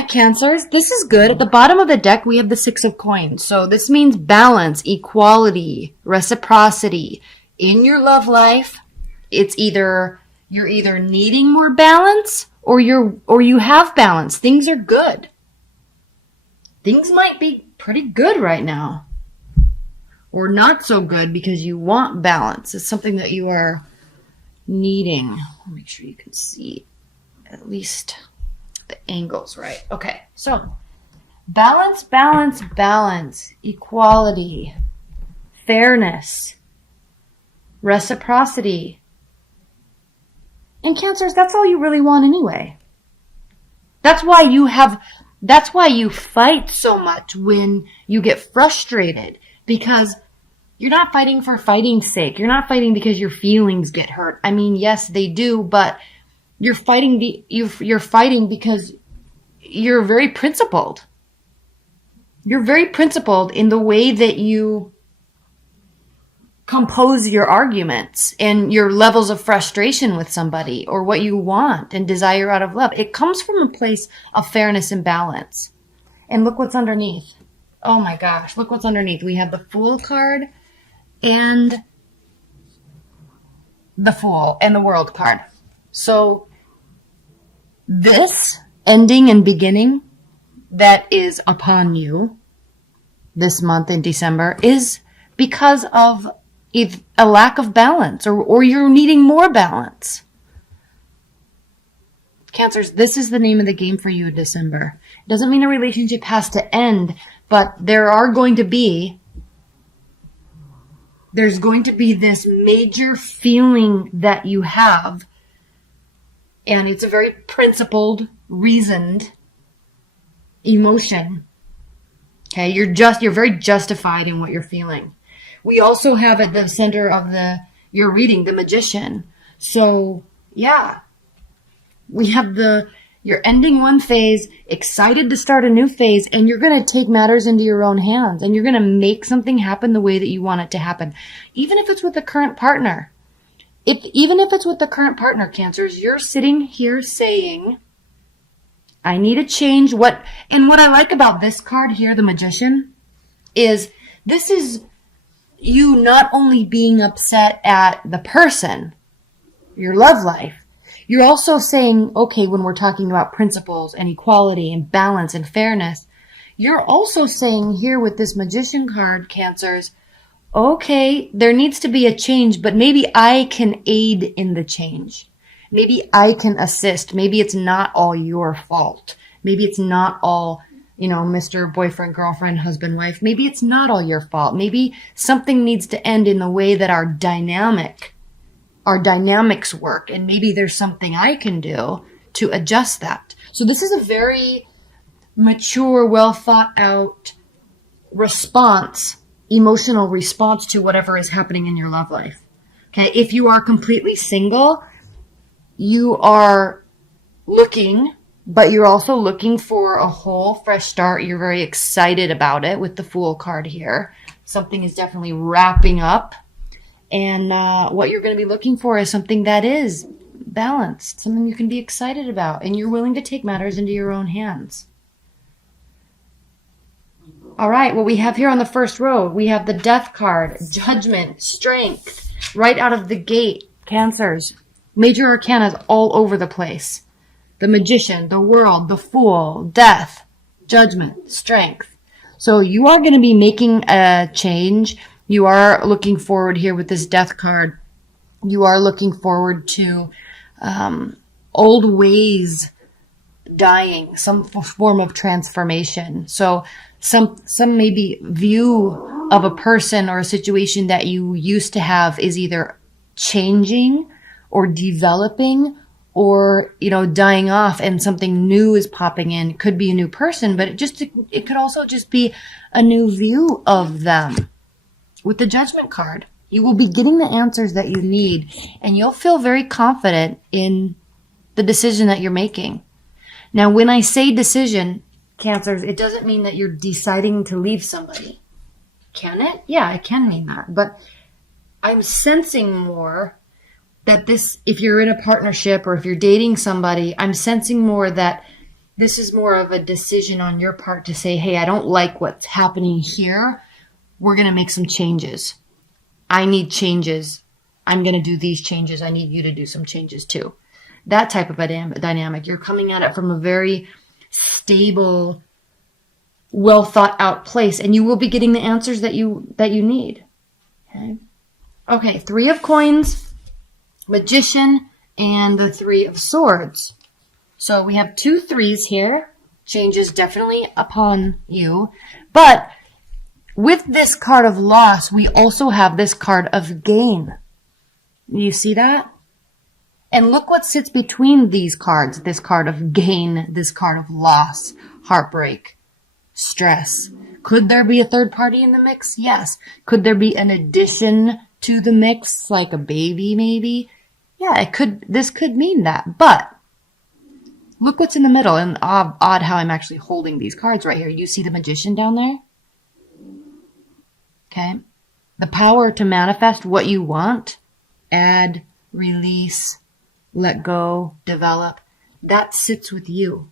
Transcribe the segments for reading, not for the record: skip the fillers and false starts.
right, Cancers. This is good. At the bottom of the deck, we have the Six of Coins. So this means balance, equality, reciprocity. In your love life, you're either needing more balance or you have balance. Things are good. Things might be pretty good right now. Or not so good because you want balance. It's something that you are needing. I'll make sure you can see at least the angles right. Okay, so balance, balance, balance, equality, fairness, reciprocity. And Cancers, that's all you really want anyway. That's why you fight so much when you get frustrated, because you're not fighting for fighting's sake. You're not fighting because your feelings get hurt. I mean, yes, they do, but you're fighting because you're very principled. You're very principled in the way that you compose your arguments and your levels of frustration with somebody or what you want and desire out of love. It comes from a place of fairness and balance. And look what's underneath. Oh my gosh, look what's underneath. We have the Fool card and the Fool and the World card. So this ending and beginning that is upon you this month in December is because of a lack of balance or you're needing more balance. Cancers, this is the name of the game for you in December. It doesn't mean a relationship has to end, but there's going to be this major feeling that you have, and it's a very principled, reasoned emotion. Okay, you're very justified in what you're feeling. We also have at the center of your reading, the Magician. So, yeah. We have you're ending one phase, excited to start a new phase, and you're going to take matters into your own hands, and you're going to make something happen the way that you want it to happen. Even if it's with the current partner. Even if it's with the current partner, Cancers, you're sitting here saying, I need a change. And what I like about this card here, the Magician, is this is you not only being upset at the person, your love life, you're also saying, okay, when we're talking about principles and equality and balance and fairness, you're also saying here with this Magician card, Cancers, okay, there needs to be a change, but maybe I can aid in the change. Maybe I can assist. Maybe it's not all your fault. Maybe it's not all, Mr. Boyfriend, girlfriend, husband, wife. Maybe it's not all your fault. Maybe something needs to end in the way that our dynamics work. And maybe there's something I can do to adjust that. So this is a very mature, well thought out emotional response to whatever is happening in your love life. Okay. If you are completely single, you are looking, but you're also looking for a whole fresh start. You're very excited about it with the Fool card here. Something is definitely wrapping up. And what you're going to be looking for is something that is balanced, something you can be excited about, and you're willing to take matters into your own hands. All right, what we have here on the first row, we have the Death card, Judgment, Strength, right out of the gate, Cancers. Major arcanas all over the place. The Magician, the World, the Fool, Death, Judgment, Strength. So you are going to be making a change. You are looking forward here with this Death card. You are looking forward to old ways dying, some form of transformation. So some maybe view of a person or a situation that you used to have is either changing or developing or, dying off, and something new is popping in. It could be a new person, but it could also just be a new view of them. With the Judgment card, you will be getting the answers that you need, and you'll feel very confident in the decision that you're making. Now, when I say decision, Cancers, it doesn't mean that you're deciding to leave somebody. Can it? Yeah, it can mean that. But I'm sensing more that if you're in a partnership or if you're dating somebody, I'm sensing more that This is more of a decision on your part to say, hey, I don't like what's happening here. We're going to make some changes. I need changes. I'm going to do these changes. I need you to do some changes too. That type of a dynamic. You're coming at it from a very stable, well thought out place, and you will be getting the answers that you need. Okay, 3 of coins, Magician, and the 3 of swords. So we have 2 3s here. Change is definitely upon you. But with this card of loss, we also have this card of gain. You see that? And look what sits between these cards. This card of gain, this card of loss, heartbreak, stress. Could there be a third party in the mix? Yes. Could there be an addition to the mix, like a baby maybe? Yeah, it could. This could mean that. But look what's in the middle. And odd how I'm actually holding these cards right here. You see the Magician down there? Okay. The power to manifest what you want, add, release, let go, develop, that sits with you.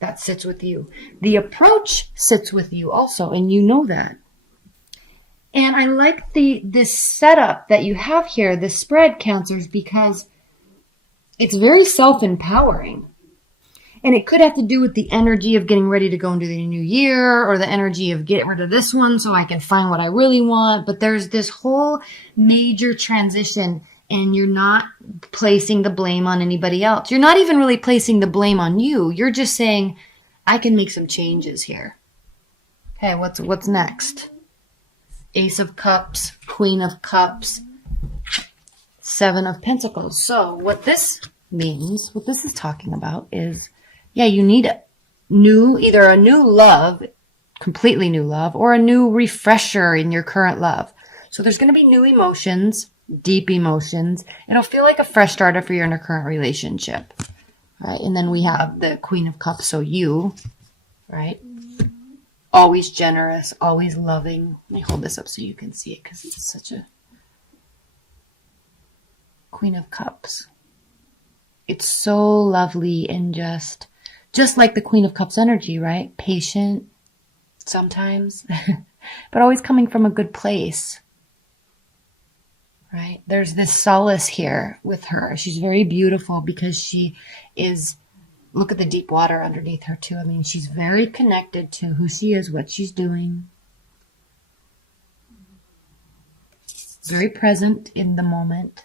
That sits with you. The approach sits with you also, and you know that. And I like this setup that you have here, the spread, Cancers, because it's very self-empowering. And it could have to do with the energy of getting ready to go into the new year, or the energy of get rid of this one so I can find what I really want. But there's this whole major transition, and you're not placing the blame on anybody else. You're not even really placing the blame on you. You're just saying, I can make some changes here. Okay, what's next? Ace of Cups, Queen of Cups, 7 of Pentacles. So what this means, what this is talking about is, yeah, you need either a new love, completely new love, or a new refresher in your current love. So there's going to be new emotions, deep emotions. It'll feel like a fresh starter for your current relationship, right? And then we have the Queen of Cups, so you, right? Always generous, always loving. Let me hold this up so you can see it, because it's such a Queen of Cups. It's so lovely and just like the Queen of Cups energy, right? Patient sometimes, but always coming from a good place, right? There's this solace here with her. She's very beautiful because she is, look at the deep water underneath her too. I mean, she's very connected to who she is, what she's doing. Very present in the moment.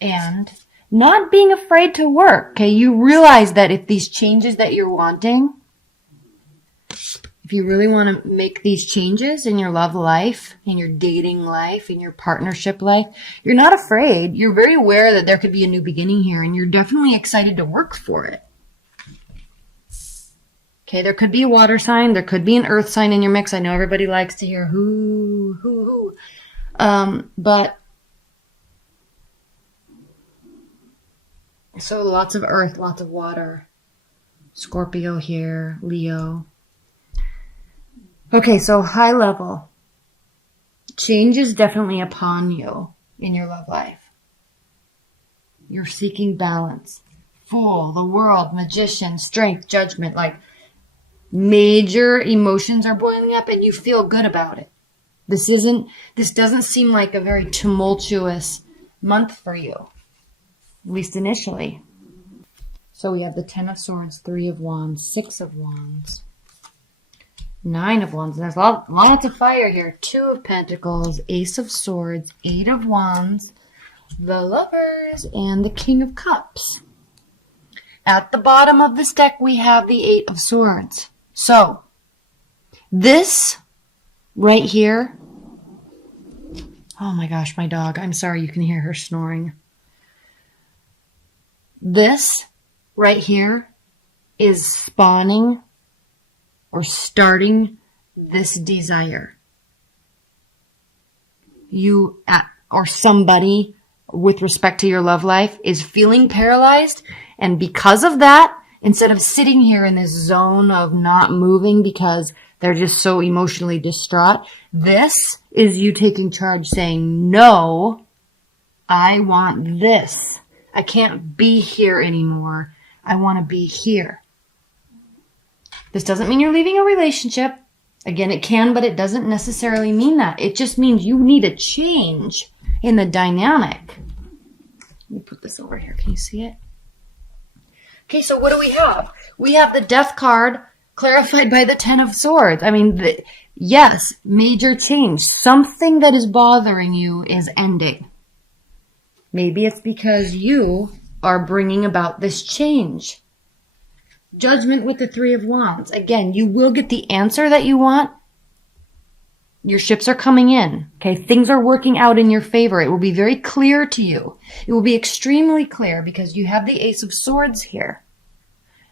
And not being afraid to work. Okay, you realize that if these changes that you're wanting, if you really want to make these changes in your love life, in your dating life, in your partnership life, you're not afraid. You're very aware that there could be a new beginning here, and you're definitely excited to work for it. Okay, there could be a water sign. There could be an earth sign in your mix. I know everybody likes to hear who. But so lots of earth, lots of water. Scorpio here, Leo. Okay, so high level. Change is definitely upon you in your love life. You're seeking balance. Fool, the world, Magician, strength, judgment, like major emotions are boiling up and you feel good about it. This doesn't seem like a very tumultuous month for you. At least initially. So we have the 10 of Swords, 3 of Wands, 6 of Wands, 9 of Wands. And there's lots of fire here. 2 of Pentacles, Ace of Swords, 8 of Wands, the Lovers, and the King of Cups. At the bottom of this deck, we have the 8 of Swords. So, this right here. Oh my gosh, my dog. I'm sorry you can hear her snoring. This right here is spawning or starting this desire. You or somebody with respect to your love life is feeling paralyzed, and because of that, instead of sitting here in this zone of not moving because they're just so emotionally distraught, this is you taking charge, saying, no, I want this. I can't be here anymore. I want to be here. This doesn't mean you're leaving a relationship. Again, it can, but it doesn't necessarily mean that. It just means you need a change in the dynamic. Let me put this over here. Can you see it? Okay, so what do we have? We have the Death card clarified by the Ten of Swords. I mean, yes, major change. Something that is bothering you is ending. Maybe it's because you are bringing about this change. Judgment with the Three of Wands. Again, you will get the answer that you want. Your ships are coming in. Okay, things are working out in your favor. It will be very clear to you. It will be extremely clear because you have the Ace of Swords here.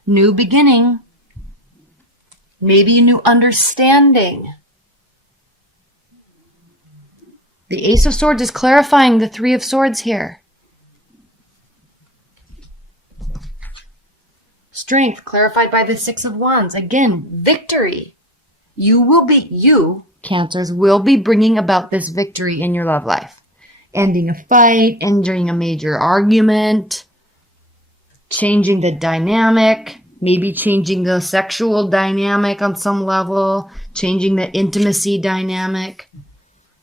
New beginning. Maybe a new understanding. The Ace of Swords is clarifying the Three of Swords here. Strength clarified by the Six of Wands. Again, victory. You, Cancers, will be bringing about this victory in your love life. Ending a fight, ending a major argument, changing the dynamic, maybe changing the sexual dynamic on some level, changing the intimacy dynamic,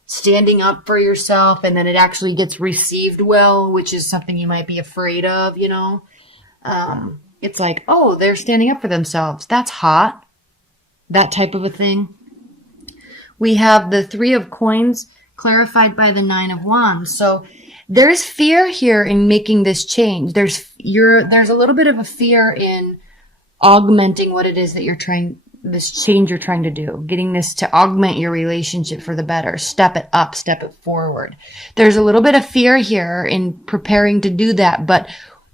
standing up for yourself, and then it actually gets received well, which is something you might be afraid of, you know. It's like, oh, they're standing up for themselves. That's hot. That type of a thing. We have the Three of Coins clarified by the Nine of Wands. So there's fear here in making this change. There's a little bit of a fear in augmenting what it is that this change you're trying to do, getting this to augment your relationship for the better, step it up, step it forward. There's a little bit of fear here in preparing to do that, but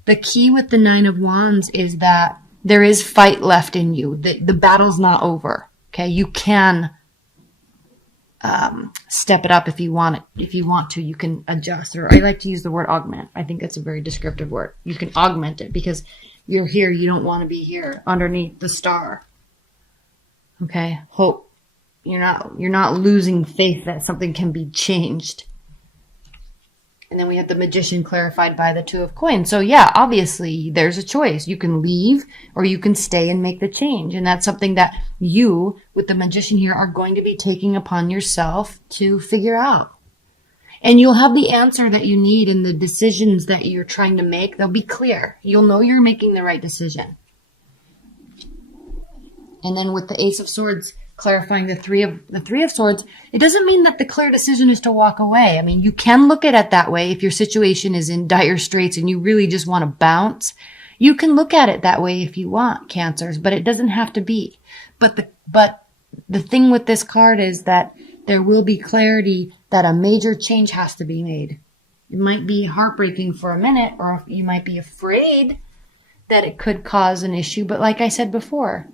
the key with the Nine of Wands is that there is fight left in you. The battle's not over. Okay, you can step it up if you want it. If you want to, you can adjust. Or I like to use the word augment. I think that's a very descriptive word. You can augment it because you're here. You don't want to be here underneath the star. Okay, hope. You're not losing faith that something can be changed. And then we have the Magician clarified by the Two of Coins. So yeah, obviously there's a choice. You can leave or you can stay and make the change. And that's something that you, with the Magician here, are going to be taking upon yourself to figure out. And you'll have the answer that you need in the decisions that you're trying to make. They'll be clear. You'll know you're making the right decision. And then with the Ace of Swords clarifying the Three of Swords, it doesn't mean that the clear decision is to walk away. I mean, you can look at it that way if your situation is in dire straits and you really just want to bounce. You can look at it that way if you want, Cancers, but it doesn't have to be. But the thing with this card is that there will be clarity that a major change has to be made. It might be heartbreaking for a minute, or you might be afraid that it could cause an issue. But like I said before,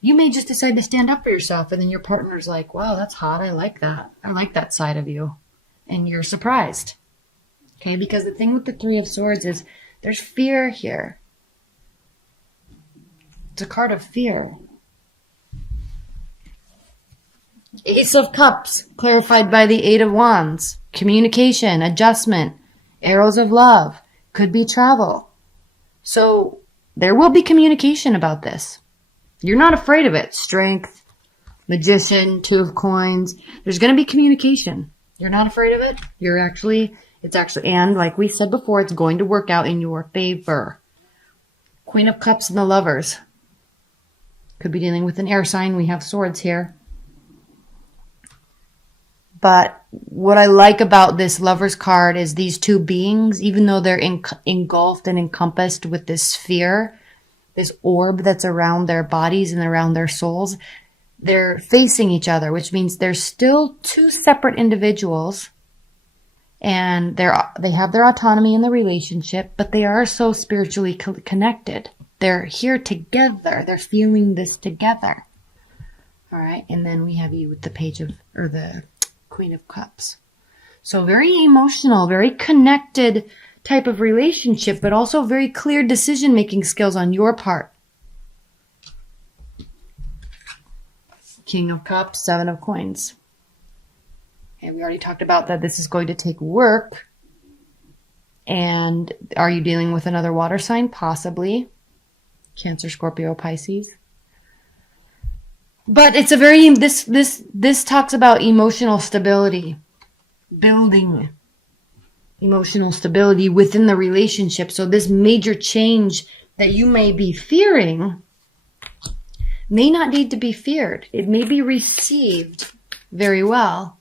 you may just decide to stand up for yourself, and then your partner's like, wow, that's hot. I like that. I like that side of you. And you're surprised. Okay, because the thing with the Three of Swords is there's fear here. It's a card of fear. Ace of Cups, clarified by the Eight of Wands. Communication, adjustment, arrows of love, could be travel. So there will be communication about this. You're not afraid of it. Strength, Magician, Two of Coins. There's going to be communication. You're not afraid of it. It's actually, and like we said before, it's going to work out in your favor. Queen of Cups and the Lovers. Could be dealing with an air sign. We have swords here. But what I like about this Lovers card is these two beings, even though they're engulfed and encompassed with this sphere, this orb that's around their bodies and around their souls, they're facing each other, which means they're still two separate individuals, and they have their autonomy in the relationship, but they are so spiritually connected. They're here together. They're feeling this together. All right. And then we have you with the the Queen of Cups. So very emotional, very connected type of relationship, but also very clear decision-making skills on your part. King of Cups, Seven of Coins. And we already talked about that this is going to take work And are you dealing with another water sign? Possibly. Cancer, Scorpio, Pisces. But it's a very, this talks about emotional stability, building emotional stability within the relationship. So this major change that you may be fearing may not need to be feared. It may be received very well,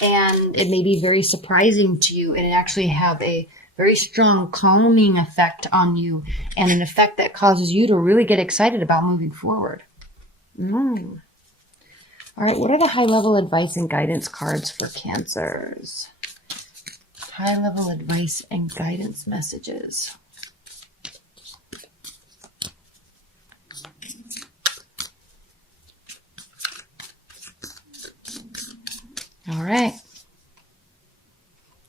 and it may be very surprising to you, and it actually have a very strong calming effect on you, and an effect that causes you to really get excited about moving forward. All right, what are the high-level advice and guidance cards for Cancers? High-level advice and guidance messages. All right.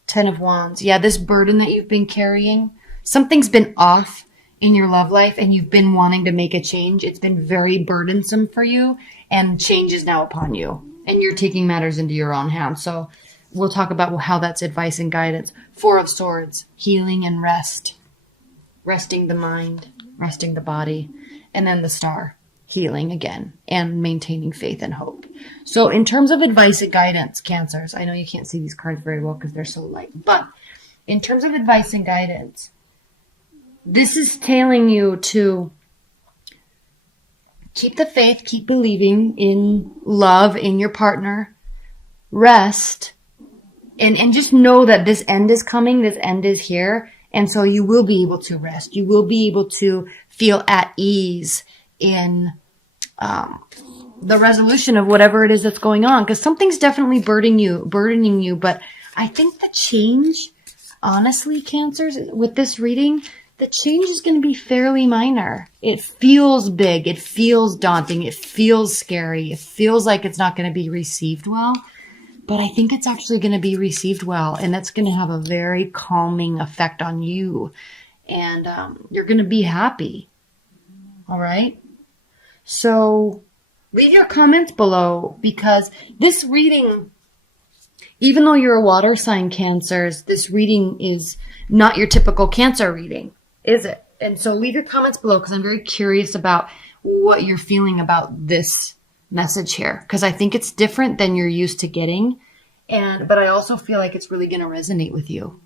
10 of Wands. Yeah, this burden that you've been carrying, something's been off in your love life and you've been wanting to make a change. It's been very burdensome for you, and change is now upon you, and you're taking matters into your own hands. So we'll talk about how that's advice and guidance. 4 of Swords, healing and rest. Resting the mind, resting the body. And then the Star, healing again, and maintaining faith and hope. So in terms of advice and guidance, Cancers, I know you can't see these cards very well because they're so light, but in terms of advice and guidance, this is telling you to keep the faith, keep believing in love, in your partner, rest, and just know that this end is coming, this end is here, and so you will be able to rest. You will be able to feel at ease in the resolution of whatever it is that's going on, because something's definitely burdening you. But I think the change, honestly, Cancers, with this reading, the change is going to be fairly minor. It feels big. It feels daunting. It feels scary. It feels like it's not going to be received well. But I think it's actually going to be received well, and that's going to have a very calming effect on you. And you're going to be happy. All right? So leave your comments below, because this reading, even though you're a water sign, Cancers, this reading is not your typical Cancer reading, is it? And so leave your comments below, because I'm very curious about what you're feeling about this message here, because I think it's different than you're used to getting. But I also feel like it's really going to resonate with you.